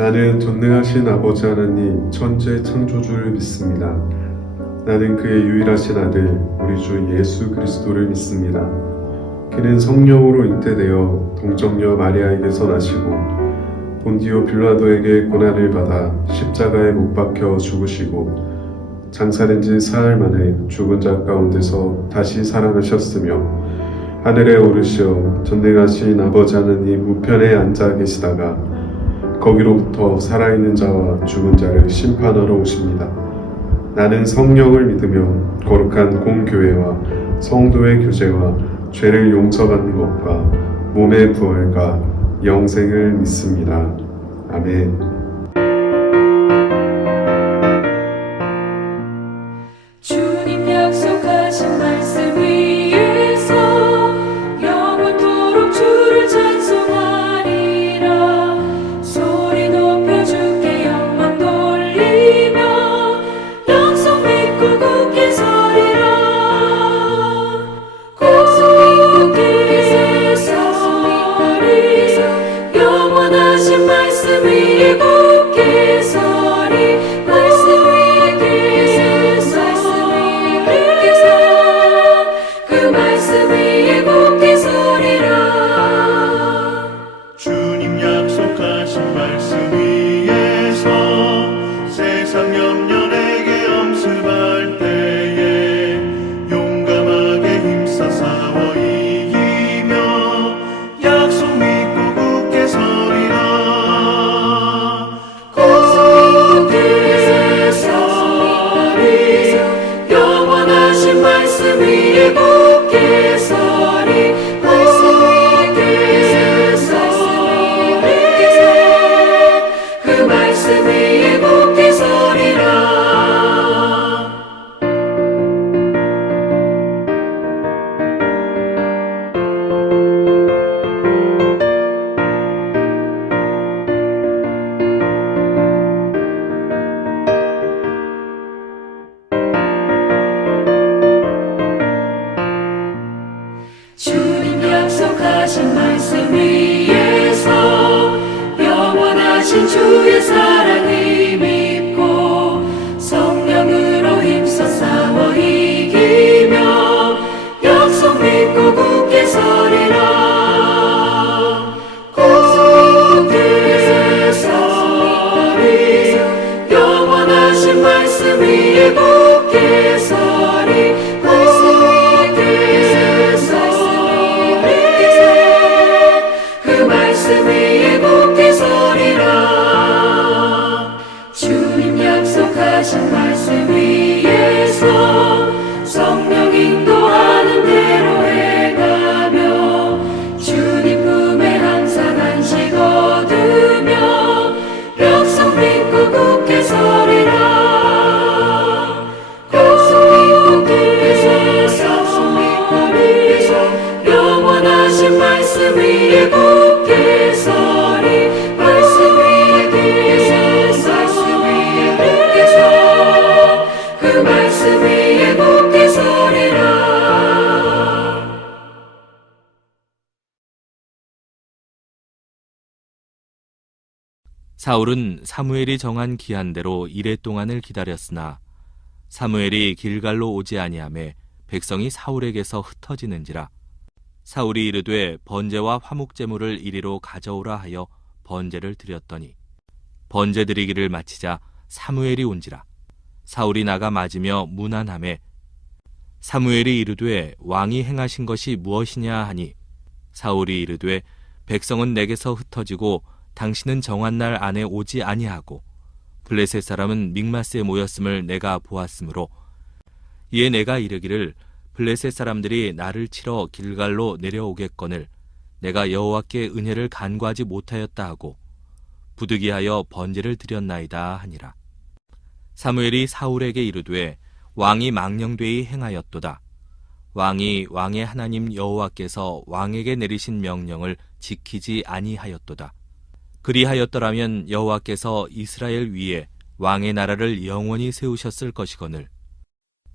나는 전능하신 아버지 하나님 천재 창조주를 믿습니다. 나는 그의 유일하신 아들 우리 주 예수 그리스도를 믿습니다. 그는 성령으로 잉태되어 동정녀 마리아에게서 나시고 본디오 빌라도에게 고난을 받아 십자가에 못 박혀 죽으시고 장사된 지 사흘 만에 죽은 자 가운데서 다시 살아나셨으며 하늘에 오르시어 전능하신 아버지 하나님 우편에 앉아 계시다가 거기로부터 살아있는 자와 죽은 자를 심판하러 오십니다. 나는 성령을 믿으며 거룩한 공교회와 성도의 교제와 죄를 용서받는 것과 몸의 부활과 영생을 믿습니다. 아멘. 주님 약속하신 말씀 위에서 영원토록 주를 찬송하리라. 소리 높여 주께 영광 돌리며 약속 믿고 굳게 서리라. 굳게 서리 영원하신 말씀 위에 굳게 서리. 주님 약속하신 말씀 위에서 세상 염려 내게 엄습할 때에 용감하게 힘써 싸워 이기며 약속 믿고 굳게 서리라. 굳게 서리 영원하신 말씀 위에 굳게 서리. 주님 약속하신 말씀 위에서 영원하신 주의 사랑을 믿고 성령으로 힘써 싸워 이기며 약속 믿고 굳게 서리라. 굳게 서리 영원하신 말씀 위에 굳게 서리. 주님 약속하신 말씀 위에서 성령 인도하는 대로 행하며 주님 품에 항상 안식 얻으며 약속 믿고 굳게 서리라. 굳게 서리 영원하신 말씀 위에 굳게 서리. 말씀 위에 굳게 서리라. 사울은 사무엘이 정한 기한대로 이레 동안을 기다렸으나 사무엘이 길갈로 오지 아니하매 백성이 사울에게서 흩어지는지라. 사울이 이르되 번제와 화목제물을 이리로 가져오라 하여 번제를 드렸더니 번제 드리기를 마치자 사무엘이 온지라. 사울이 나가 맞으며 문안하매 사무엘이 이르되 왕이 행하신 것이 무엇이냐 하니 사울이 이르되 백성은 내게서 흩어지고 당신은 정한 날 안에 오지 아니하고 블레셋 사람은 믹마스에 모였음을 내가 보았으므로 이에 내가 이르기를 블레셋 사람들이 나를 치러 길갈로 내려오겠거늘 내가 여호와께 은혜를 간구하지 못하였다 하고 부득이하여 번제를 드렸나이다 하니라. 사무엘이 사울에게 이르되 왕이 망령되이 행하였도다. 왕이 왕의 하나님 여호와께서 왕에게 내리신 명령을 지키지 아니하였도다. 그리하였더라면 여호와께서 이스라엘 위에 왕의 나라를 영원히 세우셨을 것이거늘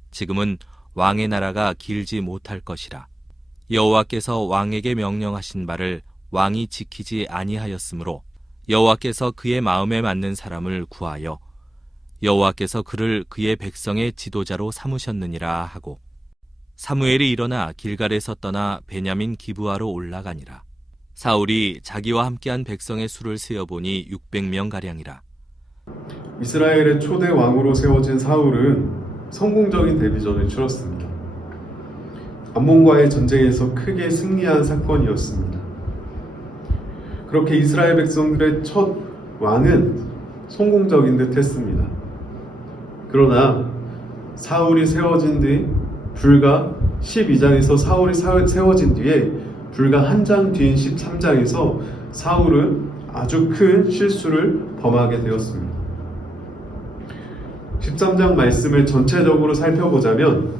지금은 왕의 나라가 길지 못할 것이라. 여호와께서 왕에게 명령하신 바를 왕이 지키지 아니하였으므로 여호와께서 그의 마음에 맞는 사람을 구하여 여호와께서 그를 그의 백성의 지도자로 삼으셨느니라 하고 사무엘이 일어나 길갈에서 떠나 베냐민 기브아로 올라가니라. 사울이 자기와 함께한 백성의 수를 세어보니 600명 가량이라. 이스라엘의 초대 왕으로 세워진 사울은 성공적인 데뷔전을 치렀습니다. 암몬과의 전쟁에서 크게 승리한 사건이었습니다. 그렇게 이스라엘 백성들의 첫 왕은 성공적인 듯 했습니다. 그러나 사울이 세워진 뒤 불과 12장에서 사울이 세워진 뒤에 불과 한 장 뒤인 13장에서 사울은 아주 큰 실수를 범하게 되었습니다. 13장 말씀을 전체적으로 살펴보자면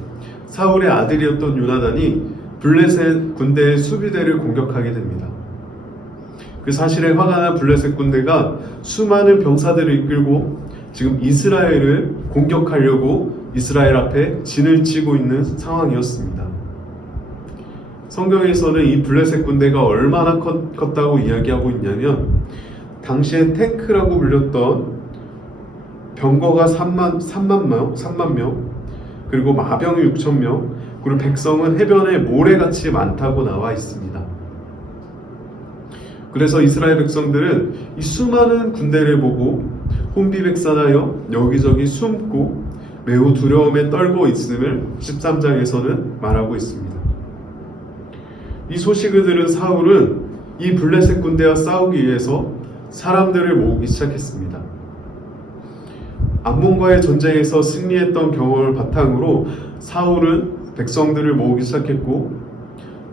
사울의 아들이었던 요나단이 블레셋 군대의 수비대를 공격하게 됩니다. 그 사실에 화가 난 블레셋 군대가 수많은 병사들을 이끌고 지금 이스라엘을 공격하려고 이스라엘 앞에 진을 치고 있는 상황이었습니다. 성경에서는 이 블레셋 군대가 얼마나 컸다고 이야기하고 있냐면 당시에 탱크라고 불렸던 병거가 3만 명, 그리고 마병이 6천 명, 그리고 백성은 해변에 모래같이 많다고 나와 있습니다. 그래서 이스라엘 백성들은 이 수많은 군대를 보고 혼비백산하여 여기저기 숨고 매우 두려움에 떨고 있음을 13장에서는 말하고 있습니다. 이 소식을 들은 사울은 이 블레셋 군대와 싸우기 위해서 사람들을 모으기 시작했습니다. 암몬과의 전쟁에서 승리했던 경험을 바탕으로 사울은 백성들을 모으기 시작했고,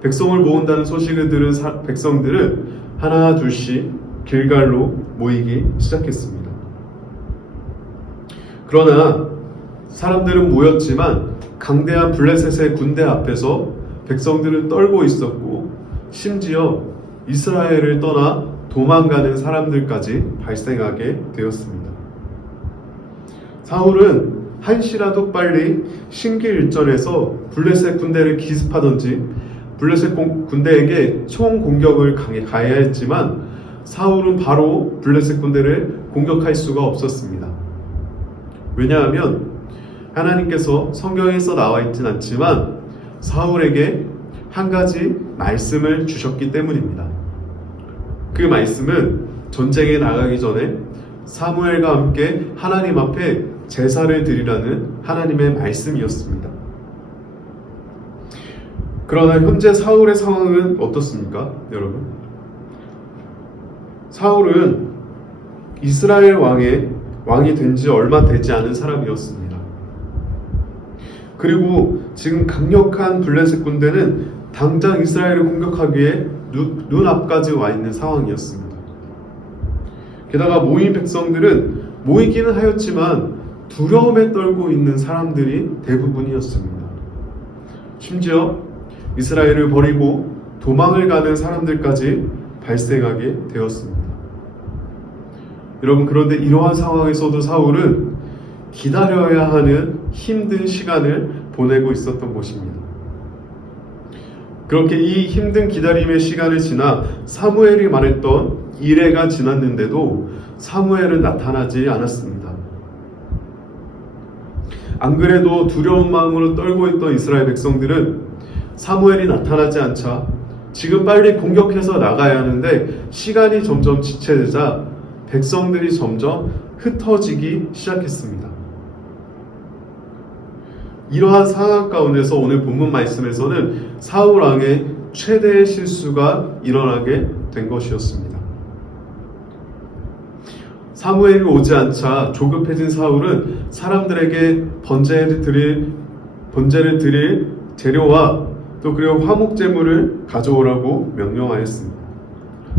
백성을 모은다는 소식을 들은 백성들은 하나 둘씩 길갈로 모이기 시작했습니다. 그러나 사람들은 모였지만 강대한 블레셋의 군대 앞에서 백성들은 떨고 있었고, 심지어 이스라엘을 떠나 도망가는 사람들까지 발생하게 되었습니다. 사울은 한시라도 빨리 신기일전에서 블레셋 군대를 기습하던지 블레셋 군대에게 총 공격을 가해야 했지만 사울은 바로 블레셋 군대를 공격할 수가 없었습니다. 왜냐하면 하나님께서 성경에서 나와 있진 않지만 사울에게 한 가지 말씀을 주셨기 때문입니다. 그 말씀은 전쟁에 나가기 전에 사무엘과 함께 하나님 앞에 제사를 드리라는 하나님의 말씀이었습니다. 그러나 현재 사울의 상황은 어떻습니까, 여러분? 사울은 이스라엘 왕이 된 지 얼마 되지 않은 사람이었습니다. 그리고 지금 강력한 블레셋 군대는 당장 이스라엘을 공격하기에 눈앞까지 와 있는 상황이었습니다. 게다가 모인 백성들은 모이기는 하였지만 두려움에 떨고 있는 사람들이 대부분이었습니다. 심지어 이스라엘을 버리고 도망을 가는 사람들까지 발생하게 되었습니다. 여러분, 그런데 이러한 상황에서도 사울은 기다려야 하는 힘든 시간을 보내고 있었던 것입니다. 그렇게 이 힘든 기다림의 시간을 지나 사무엘이 말했던 이레가 지났는데도 사무엘은 나타나지 않았습니다. 안 그래도 두려운 마음으로 떨고 있던 이스라엘 백성들은 사무엘이 나타나지 않자 지금 빨리 공격해서 나가야 하는데 시간이 점점 지체되자 백성들이 점점 흩어지기 시작했습니다. 이러한 상황 가운데서 오늘 본문 말씀에서는 사울 왕의 최대의 실수가 일어나게 된 것이었습니다. 사무엘이 오지 않자 조급해진 사울은 사람들에게 번제를 드릴 재료와 또 그리고 화목제물을 가져오라고 명령하였습니다.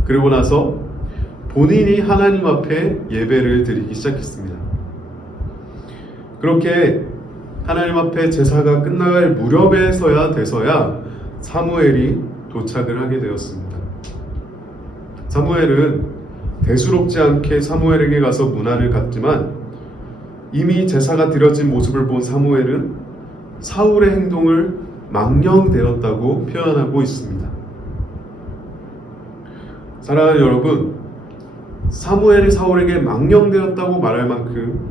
그리고 나서 본인이 하나님 앞에 예배를 드리기 시작했습니다. 그렇게 하나님 앞에 제사가 끝나갈 무렵에서야 사무엘이 도착을 하게 되었습니다. 사무엘은 대수롭지 않게 사무엘에게 가서 문안을 갖지만 이미 제사가 드려진 모습을 본 사무엘은 사울의 행동을 망령되었다고 표현하고 있습니다. 사랑하는 여러분, 사무엘이 사울에게 망령되었다고 말할 만큼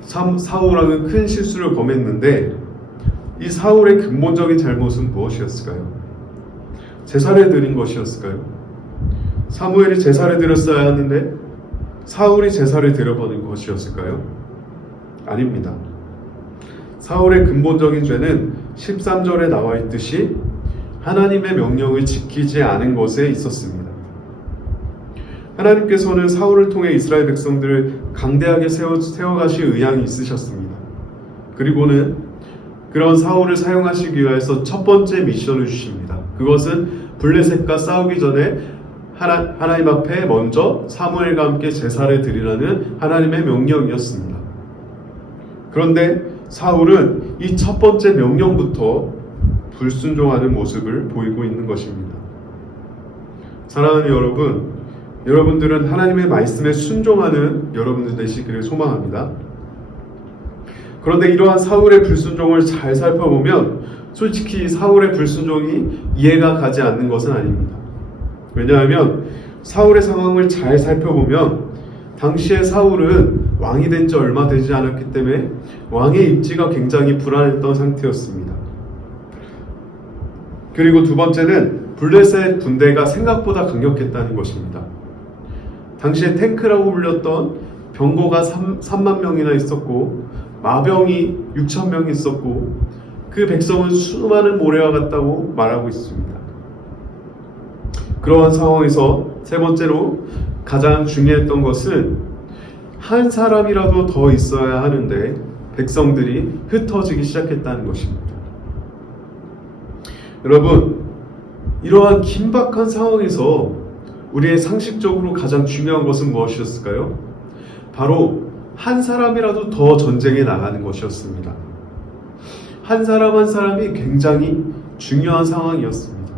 사울왕은 큰 실수를 범했는데 이 사울의 근본적인 잘못은 무엇이었을까요? 제사를 드린 것이었을까요? 사무엘이 제사를 드렸어야 하는데 사울이 제사를 드려버린 것이었을까요? 아닙니다. 사울의 근본적인 죄는 13절에 나와 있듯이 하나님의 명령을 지키지 않은 것에 있었습니다. 하나님께서는 사울을 통해 이스라엘 백성들을 강대하게 세워가실 의향이 있으셨습니다. 그리고는 그런 사울을 사용하시기 위해서 첫 번째 미션을 주십니다. 그것은 블레셋과 싸우기 전에 하나님 앞에 먼저 사무엘과 함께 제사를 드리라는 하나님의 명령이었습니다. 그런데 사울은 이 첫 번째 명령부터 불순종하는 모습을 보이고 있는 것입니다. 사랑하는 여러분, 여러분들은 하나님의 말씀에 순종하는 여러분들 되시기를 소망합니다. 그런데 이러한 사울의 불순종을 잘 살펴보면 솔직히 사울의 불순종이 이해가 가지 않는 것은 아닙니다. 왜냐하면 사울의 상황을 잘 살펴보면 당시에 사울은 왕이 된 지 얼마 되지 않았기 때문에 왕의 입지가 굉장히 불안했던 상태였습니다. 그리고 두 번째는 블레셋 군대가 생각보다 강력했다는 것입니다. 당시에 탱크라고 불렸던 병거가 3만 명이나 있었고 마병이 6천 명이 있었고 그 백성은 수많은 모래와 같다고 말하고 있습니다. 그러한 상황에서 세 번째로 가장 중요했던 것은 한 사람이라도 더 있어야 하는데 백성들이 흩어지기 시작했다는 것입니다. 여러분, 이러한 긴박한 상황에서 우리의 상식적으로 가장 중요한 것은 무엇이었을까요? 바로 한 사람이라도 더 전쟁에 나가는 것이었습니다. 한 사람 한 사람이 굉장히 중요한 상황이었습니다.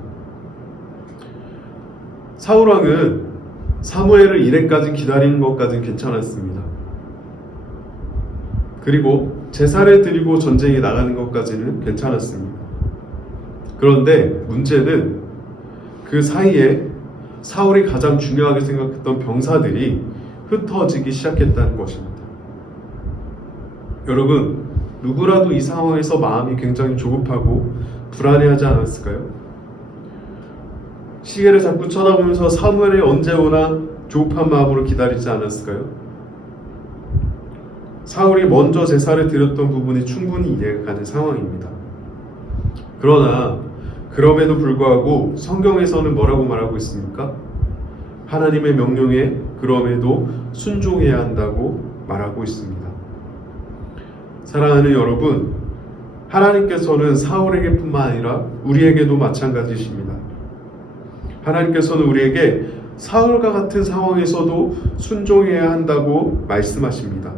사울왕은 사무엘을 이래까지 기다리는 것까지는 괜찮았습니다. 그리고 제사를 드리고 전쟁에 나가는 것까지는 괜찮았습니다. 그런데 문제는 그 사이에 사울이 가장 중요하게 생각했던 병사들이 흩어지기 시작했다는 것입니다. 여러분, 누구라도 이 상황에서 마음이 굉장히 조급하고 불안해하지 않았을까요? 시계를 자꾸 쳐다보면서 사무엘이 언제 오나 조급한 마음으로 기다리지 않았을까요? 사울이 먼저 제사를 드렸던 부분이 충분히 이해가 가는 상황입니다. 그러나 그럼에도 불구하고 성경에서는 뭐라고 말하고 있습니까? 하나님의 명령에 그럼에도 순종해야 한다고 말하고 있습니다. 사랑하는 여러분, 하나님께서는 사울에게뿐만 아니라 우리에게도 마찬가지십니다. 하나님께서는 우리에게 사울과 같은 상황에서도 순종해야 한다고 말씀하십니다.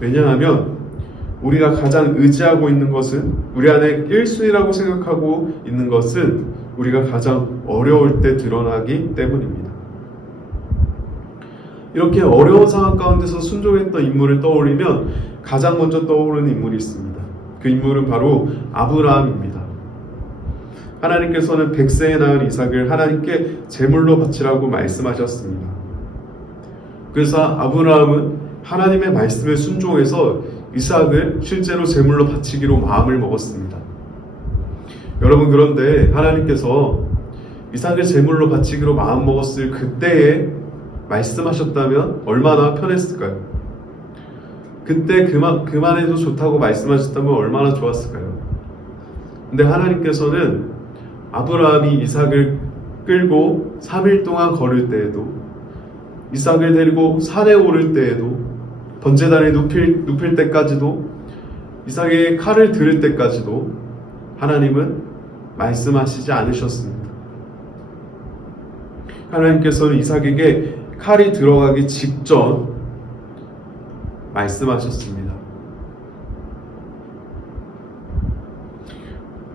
왜냐하면 우리가 가장 의지하고 있는 것은, 우리 안에 1순위라고 생각하고 있는 것은 우리가 가장 어려울 때 드러나기 때문입니다. 이렇게 어려운 상황 가운데서 순종했던 인물을 떠올리면 가장 먼저 떠오르는 인물이 있습니다. 그 인물은 바로 아브라함입니다. 하나님께서는 100세에 낳은 이삭을 하나님께 제물로 바치라고 말씀하셨습니다. 그래서 아브라함은 하나님의 말씀에 순종해서 이삭을 실제로 제물로 바치기로 마음을 먹었습니다. 여러분, 그런데 하나님께서 이삭을 제물로 바치기로 마음 먹었을 그때에 말씀하셨다면 얼마나 편했을까요? 그때 그만해도 좋다고 말씀하셨다면 얼마나 좋았을까요? 근데 하나님께서는 아브라함이 이삭을 끌고 3일 동안 걸을 때에도, 이삭을 데리고 산에 오를 때에도, 번제단에 눕힐 때까지도, 이삭에게 칼을 들을 때까지도 하나님은 말씀하시지 않으셨습니다. 하나님께서는 이삭에게 칼이 들어가기 직전 말씀하셨습니다.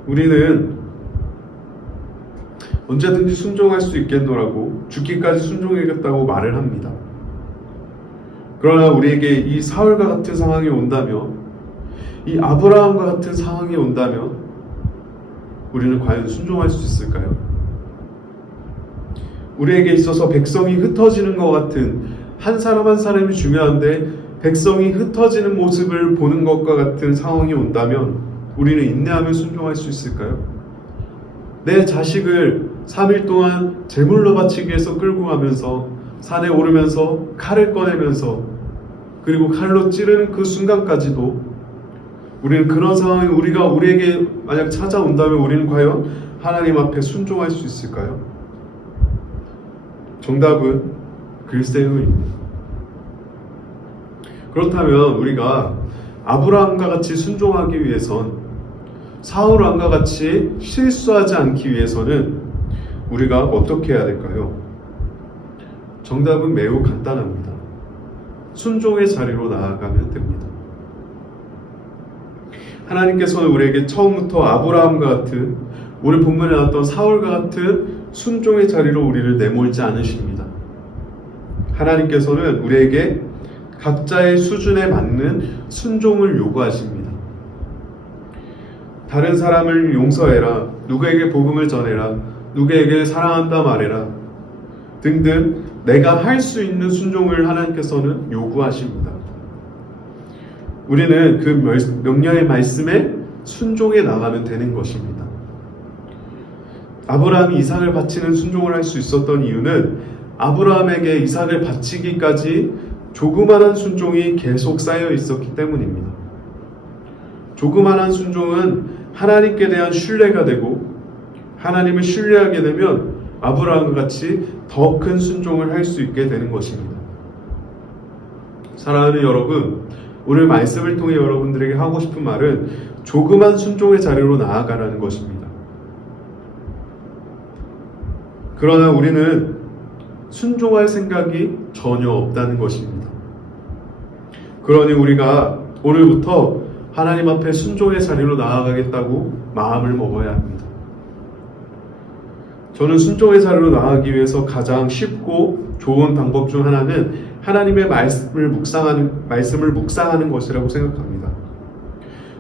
우리는 언제든지 순종할 수 있겠노라고 죽기까지 순종하겠다고 말을 합니다. 그러나 우리에게 이 사울과 같은 상황이 온다면, 이 아브라함과 같은 상황이 온다면 우리는 과연 순종할 수 있을까요? 우리에게 있어서 백성이 흩어지는 것 같은, 한 사람 한 사람이 중요한데 백성이 흩어지는 모습을 보는 것과 같은 상황이 온다면 우리는 인내하며 순종할 수 있을까요? 내 자식을 3일 동안 제물로 바치기 위해서 끌고 가면서 산에 오르면서 칼을 꺼내면서 그리고 칼로 찌르는 그 순간까지도 우리는 그런 상황이 우리에게 만약 찾아온다면 우리는 과연 하나님 앞에 순종할 수 있을까요? 정답은 글쎄요입니다. 그렇다면 우리가 아브라함과 같이 순종하기 위해선, 사울 왕과 같이 실수하지 않기 위해서는 우리가 어떻게 해야 될까요? 정답은 매우 간단합니다. 순종의 자리로 나아가면 됩니다. 하나님께서는 우리에게 처음부터 아브라함과 같은, 오늘 본문에 나왔던 사울과 같은 순종의 자리로 우리를 내몰지 않으십니다. 하나님께서는 우리에게 각자의 수준에 맞는 순종을 요구하십니다. 다른 사람을 용서해라, 누구에게 복음을 전해라, 누구에게 사랑한다 말해라 등등 내가 할 수 있는 순종을 하나님께서는 요구하십니다. 우리는 그 명령의 말씀에 순종해 나가면 되는 것입니다. 아브라함이 이삭을 바치는 순종을 할 수 있었던 이유는 아브라함에게 이삭을 바치기까지 조그만한 순종이 계속 쌓여 있었기 때문입니다. 조그만한 순종은 하나님께 대한 신뢰가 되고, 하나님을 신뢰하게 되면 아브라함과 같이 더 큰 순종을 할 수 있게 되는 것입니다. 사랑하는 여러분, 오늘 말씀을 통해 여러분들에게 하고 싶은 말은 조그만 순종의 자리로 나아가라는 것입니다. 그러나 우리는 순종할 생각이 전혀 없다는 것입니다. 그러니 우리가 오늘부터 하나님 앞에 순종의 자리로 나아가겠다고 마음을 먹어야 합니다. 저는 순종의 자리로 나아가기 위해서 가장 쉽고 좋은 방법 중 하나는 하나님의 말씀을 묵상하는 것이라고 생각합니다.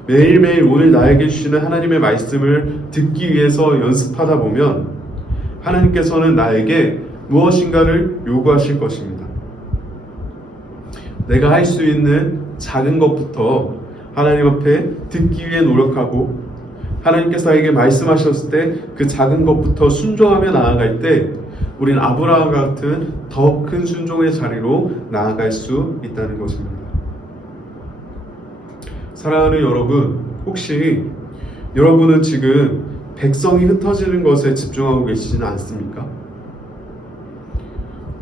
매일매일 오늘 나에게 주시는 하나님의 말씀을 듣기 위해서 연습하다 보면 하나님께서는 나에게 무엇인가를 요구하실 것입니다. 내가 할 수 있는 작은 것부터 하나님 앞에 듣기 위해 노력하고, 하나님께서 나에게 말씀하셨을 때 그 작은 것부터 순종하며 나아갈 때 우리는 아브라함과 같은 더 큰 순종의 자리로 나아갈 수 있다는 것입니다. 사랑하는 여러분, 혹시 여러분은 지금 백성이 흩어지는 것에 집중하고 계시지는 않습니까?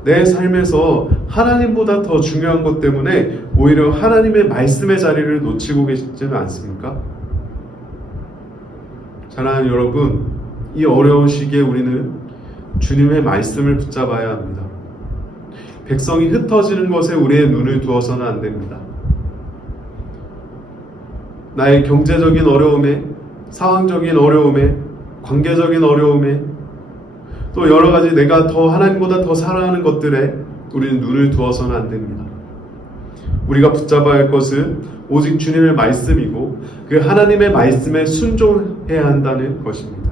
내 삶에서 하나님보다 더 중요한 것 때문에 오히려 하나님의 말씀의 자리를 놓치고 계시지는 않습니까? 사랑하는 여러분, 이 어려운 시기에 우리는 주님의 말씀을 붙잡아야 합니다. 백성이 흩어지는 것에 우리의 눈을 두어서는 안 됩니다. 나의 경제적인 어려움에, 상황적인 어려움에, 관계적인 어려움에, 또 여러 가지 내가 더 하나님보다 더 사랑하는 것들에 우리는 눈을 두어서는 안 됩니다. 우리가 붙잡아야 할 것은 오직 주님의 말씀이고 그 하나님의 말씀에 순종해야 한다는 것입니다.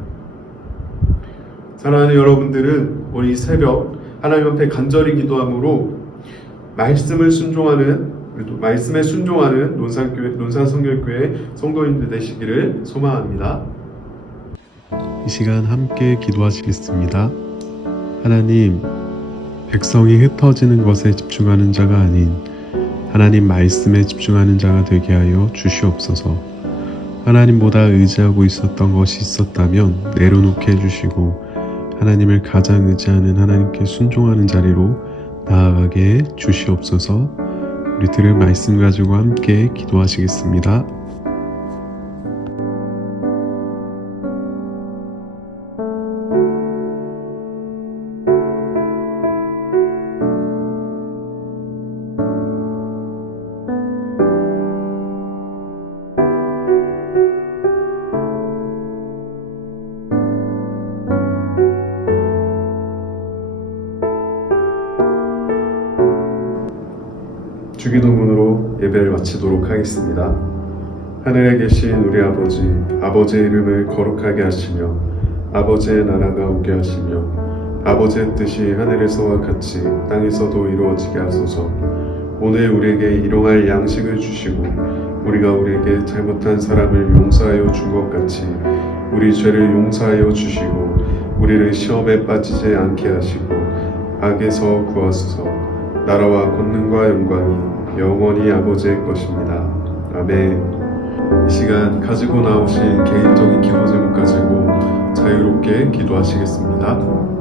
사랑하는 여러분들은 오늘 이 새벽 하나님 앞에 간절히 기도함으로 말씀에 순종하는 논산성결교회 성도님들 되시기를 소망합니다. 이 시간 함께 기도하시겠습니다. 하나님, 백성이 흩어지는 것에 집중하는 자가 아닌 하나님 말씀에 집중하는 자가 되게 하여 주시옵소서. 하나님보다 의지하고 있었던 것이 있었다면 내려놓게 해주시고 하나님을 가장 의지하는 하나님께 순종하는 자리로 나아가게 해 주시옵소서. 우리 들은 말씀 가지고 함께 기도하시겠습니다. 주기도문으로 예배를 마치도록 하겠습니다. 하늘에 계신 우리 아버지의 이름을 거룩하게 하시며 아버지의 나라가 오게 하시며 아버지의 뜻이 하늘에서와 같이 땅에서도 이루어지게 하소서. 오늘 우리에게 일용할 양식을 주시고 우리가 우리에게 잘못한 사람을 용서하여 준 것 같이 우리 죄를 용서하여 주시고 우리를 시험에 빠지지 않게 하시고 악에서 구하소서. 나라와 권능과 영광이 영원히 아버지의 것입니다. 아멘. 이 시간 가지고 나오신 개인적인 기도 제목 가지고 자유롭게 기도하시겠습니다.